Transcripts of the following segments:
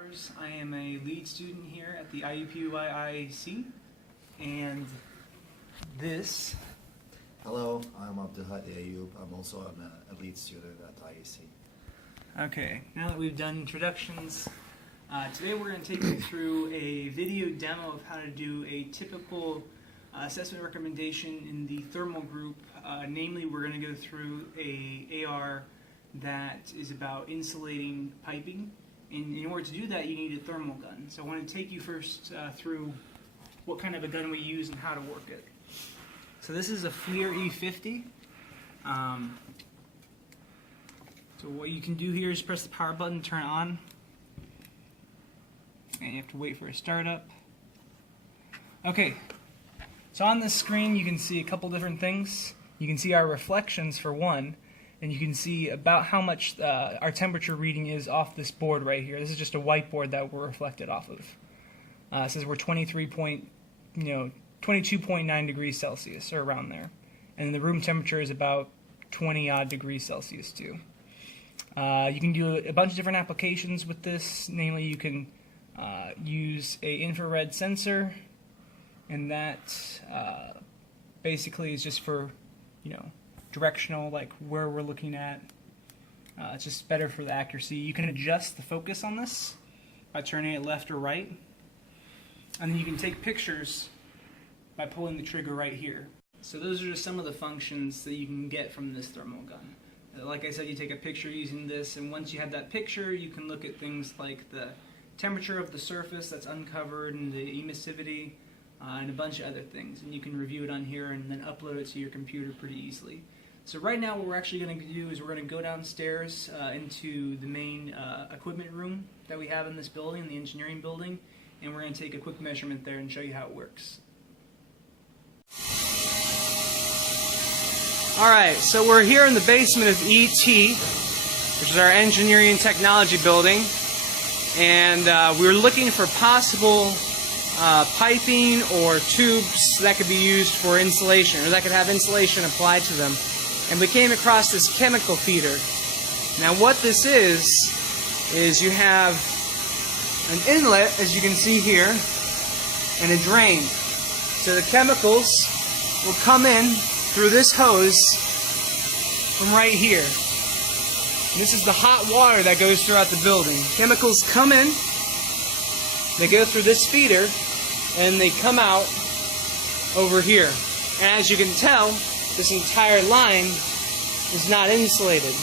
I am a lead student here at the IUPUI IAC, and this. Hello, I'm Abdulhadi Ayub. I'm also a lead student at IAC. Okay, now that we've done introductions, today we're going to take you through a video demo of how to do a typical assessment recommendation in the thermal group. Namely, we're going to go through a AR that is about insulating piping. And in order to do that, you need a thermal gun. So I want to take you first through what kind of a gun we use and how to work it. So this is a FLIR E50. So what you can do here is press the power button, turn it on, and you have to wait for a startup. Okay, so on this screen you can see a couple different things. You can see our reflections for one, and you can see about how much our temperature reading is off this board right here. This is just a whiteboard that we're reflected off of. It says we're 22.9 degrees Celsius, or around there. And the room temperature is about 20-odd degrees Celsius too. You can do a bunch of different applications with this. Namely, you can use a infrared sensor, and that basically is just for, directional, like where we're looking at. It's just better for the accuracy. You can adjust the focus on this by turning it left or right, and then you can take pictures by pulling the trigger right here. So those are just some of the functions that you can get from this thermal gun. Like I said, you take a picture using this, and once you have that picture, you can look at things like the temperature of the surface that's uncovered and the emissivity and a bunch of other things. And you can review it on here and then upload it to your computer pretty easily. So right now what we're actually going to do is we're going to go downstairs into the main equipment room that we have in this building, the engineering building, and we're going to take a quick measurement there and show you how it works. Alright, so we're here in the basement of ET, which is our engineering technology building, and we're looking for possible piping or tubes that could be used for insulation, or that could have insulation applied to them. And we came across this chemical feeder. Now what this is you have an inlet, as you can see here, and a drain. So the chemicals will come in through this hose from right here. And this is the hot water that goes throughout the building. Chemicals come in, they go through this feeder, and they come out over here. And as you can tell, this entire line is not insulated.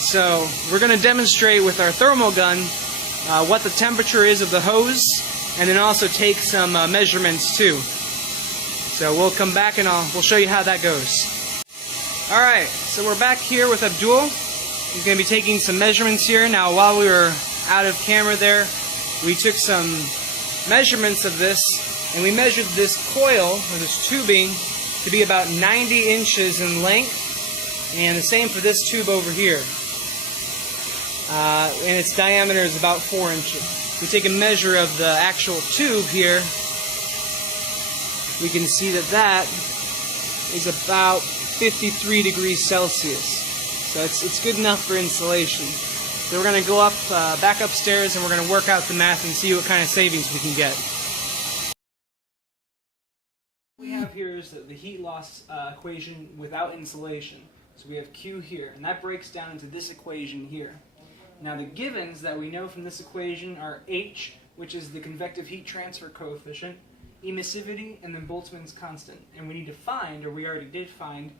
So we're going to demonstrate with our thermal gun what the temperature is of the hose, and then also take some measurements too. So we'll come back and we'll show you how that goes. Alright, so we're back here with Abdul. He's going to be taking some measurements here. Now while we were out of camera there, we took some measurements of this, and we measured this coil, or this tubing, to be about 90 inches in length, and the same for this tube over here. And its diameter is about 4 inches. We take a measure of the actual tube here. We can see that that is about 53 degrees Celsius. So it's good enough for insulation. So we're going to go back upstairs, and we're going to work out the math and see what kind of savings we can get. What we have here is the heat loss equation without insulation. So we have Q here, and that breaks down into this equation here. Now the givens that we know from this equation are H, which is the convective heat transfer coefficient, emissivity, and then Boltzmann's constant. And we need to find, or we already did find,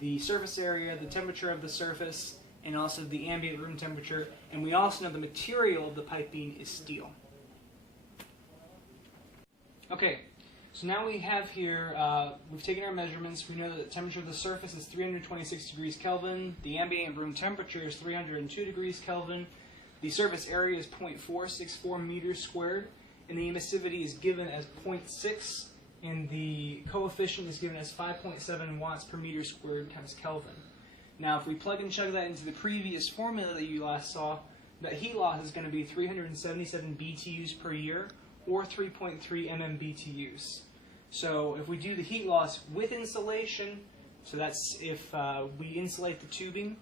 the surface area, the temperature of the surface, and also the ambient room temperature, and we also know the material of the piping is steel. Okay, so now we have here, we've taken our measurements. We know that the temperature of the surface is 326 degrees Kelvin, the ambient room temperature is 302 degrees Kelvin, the surface area is 0.464 meters squared, and the emissivity is given as 0.6, and the coefficient is given as 5.7 watts per meter squared times Kelvin. Now, if we plug and chug that into the previous formula that you last saw, that heat loss is going to be 377 BTUs per year, or 3.3 MMBTUs. So if we do the heat loss with insulation, so that's if we insulate the tubing,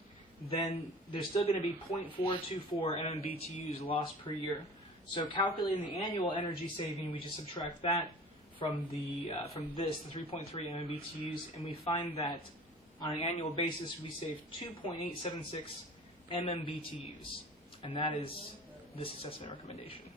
then there's still going to be 0.424 MMBTUs lost per year. So calculating the annual energy saving, we just subtract that from the 3.3 MMBTUs, and we find that on an annual basis we save 2.876 MMBTUs, and that is this assessment recommendation.